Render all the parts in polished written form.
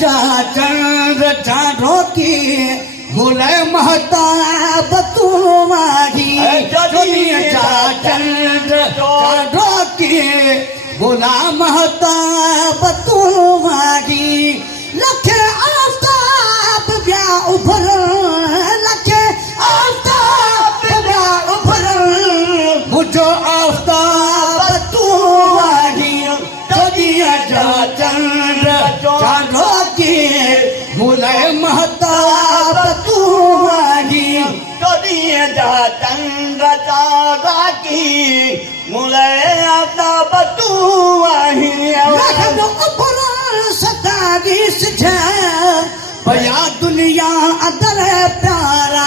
जा चंद्र चारों की बोले महताब तू माही दुनिया जा चंद्र चारों की बोला महताब तू माही लखे आफ्ताब ब्या उभर लखे आफ्ताब ब्या उभर मुझो आफ्ताब तू माही दुनिया जा चंद्र चारों की बोले महताब तू माही दुनिया जा चंद्र चारों की मुले आफ्ताब तू माही लखन उपर सदागी सजा भया दुनिया अदर प्यारा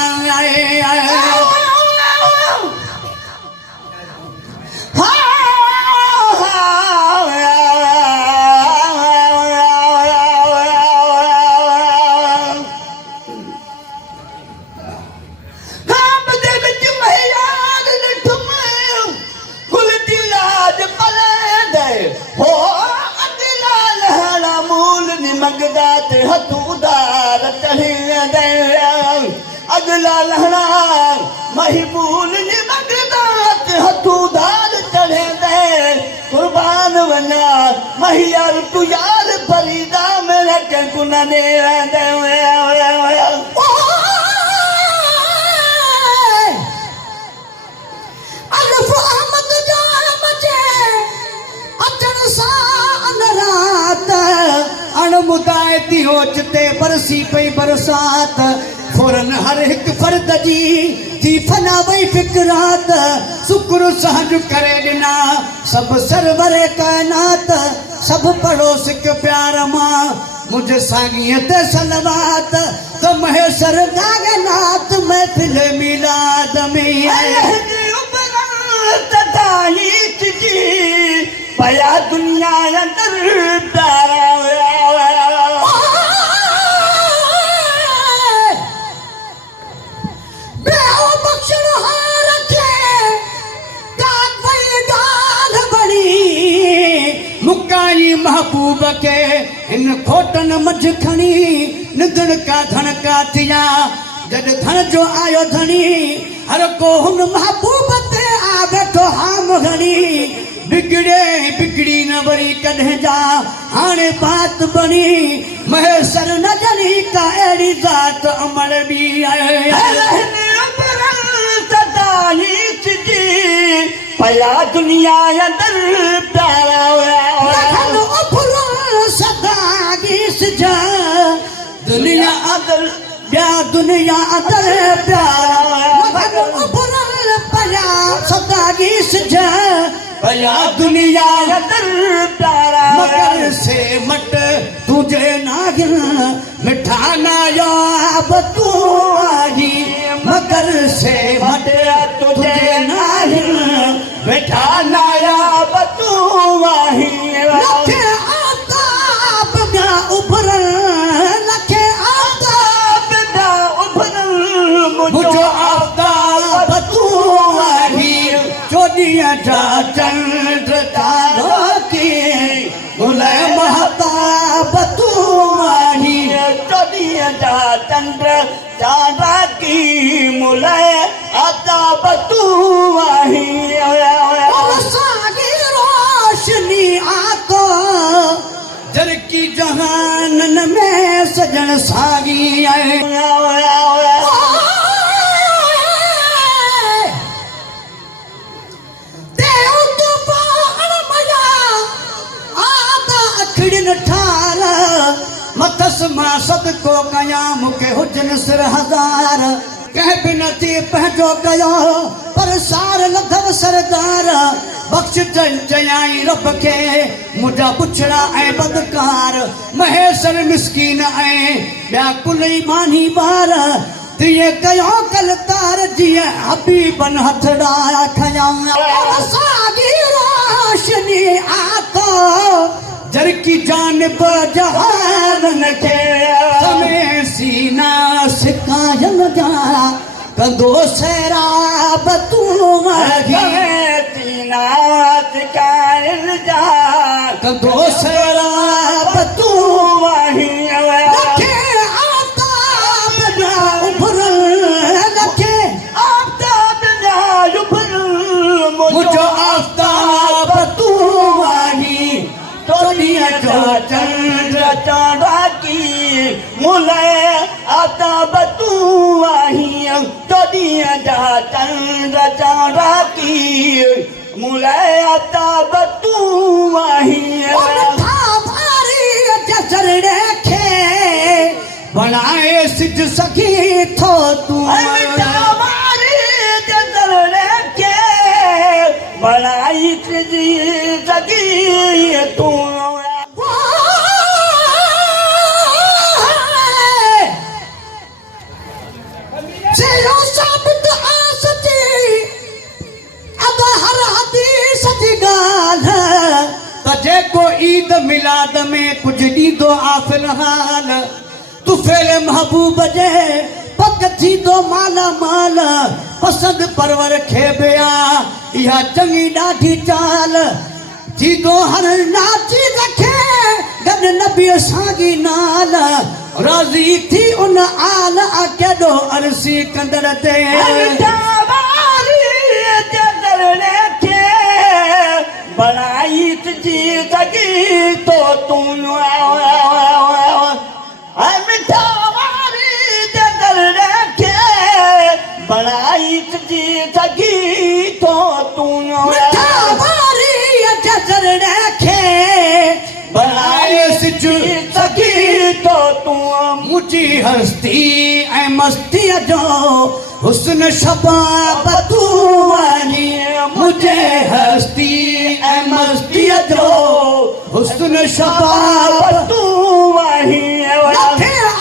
मगदात हथुदार चढ़े दे अगला लहरा महबूल मगदात हथुदार चढ़े दे कुर्बान बना महियार तू यार फरीदा मेरा के गुना दे दे अल्फ अहमद जान मचे अचन सा अनरात अणमुदायती ओचते बरसी पई बरसात फौरन हर हिक फर्द जी थी फना वई फिक्रात शुक्र सहज करे ॾिना सब सरवरे कायनात सब पड़ोस के प्यार मां मुझे साॻीअ ते सलवात त महेश्वर गागनाथ महफिल मिलाद में पया दुनिया अंदर प्यारा मुकाई महबूब के इन खोटन मझ खणी निधन का धन का थिया जद धन जो आयो धनी हर को हुन महबूब ते आ बैठो हाम घणी बिगड़े बिगड़ी न वरी कॾहिं जा हाणे बात बनी महेश्वर न जनी का अहिड़ी ज़ात अमर बि आहे पया दुनिया अंदर प्यारा लखन उभर सदागी सजा दुनिया अदर ब्या दुनिया अदर प्यारा लखन उभर पया सदागी सजा पया दुनिया अंदर प्यारा मगर से मट तुझे नागिन मिठा नायाब तू आई मगर से मट तुझे नागिन मिठा नायाब तू आई लखे आताब ब्या उभर लखे आताब ब्या उभर मुझो आताब तू आई चोदिया जा चंद्र तारों की मुले महताब तू आई चोदिया जा चंद्र तारा की मुले आताब तू आई सागी रोशनी आको जर की जहानन में सजन सागी आए देव तो पाण मया आदा अखड़िन ठार मथस मां सदको कया मुखे हुजन सिर हजार कह बिन थी पंहिंजो कयो पर सार लधव सरदार बख्श चयाई रब के मुझा पुछड़ा ऐं बदकार महेश्वर मिसकीन ऐं ॿिया कुल ईमानी ॿार तीअं कयो कल तार जीअं हबीबन हथड़ा खया सागी रोशनी आको जर की जानिब जहानन के समय सीना सिकायल जा कंदो सैराब तू सीना सिकायल जा कंदो सैराब तू चंद्र चांदा की मुले आता बतू आही चौदिया जा चंद्र चांदा की मुले आता बतू आही बनाए सिज सखी थो तू बनाई सगी तू जेको ईद मिलाद में कुछ ॾींदो आ फिलहाल तू फेल महबूब जे पक थी दो माला माल पसंद परवर खे बिया इहा चङी ॾाढी चाल थी दो हर नाची रखे गॾु नबी सागी नाल राज़ी थी उन आल आ केॾो अरसी कंदड़ ते बनाई तुझी सगी तो तू मिठा वारी जदल रखे बनाई तुझी सगी तो तू मिठा वारी जदल रखे बनाई तुझी सगी तो तू मुझी हस्ती ऐं मस्ती जो हुस्न शबाब तू वाली मुझे हस्ती ऐं मस्ती जो हुस्न शबाब तू वही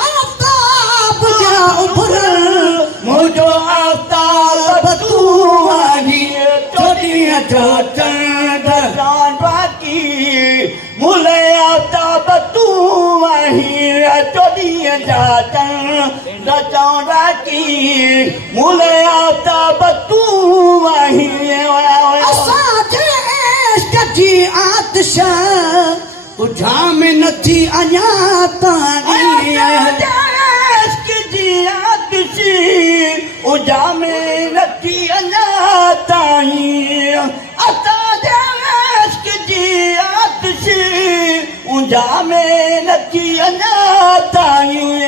आफ्ताब जा उभर मुझो आफ्ताब तू वाली चोॾीअ जो चंड की मुले आफ्ताब तू वही चोॾीअ जा चंड चौड़ा की मुले आफ्ताब तू वही जी आतिश उजाम नथी अञा ताणी जी आतिश उजाम नथी अञा ताईं असां जी आतिश उजाम नथी अञा ताईं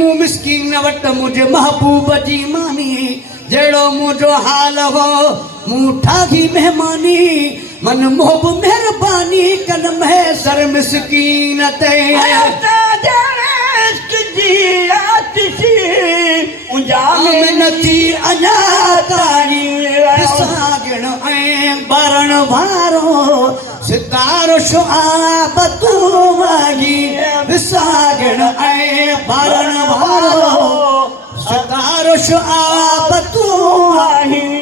मूं मिसकीन वट मुझे महबूब जी मानी जहिड़ो मुंहिंजो हाल हो मूं ठाही मेहमानी मन मोहब महिरबानी कन महसर मिसकीन ते नथी अञा ताईं साॻण ऐं ॿारण वारो सितारो शुआब तू वाली विसागण ऐं ॿारण वारो सितारो शुआब तू आहे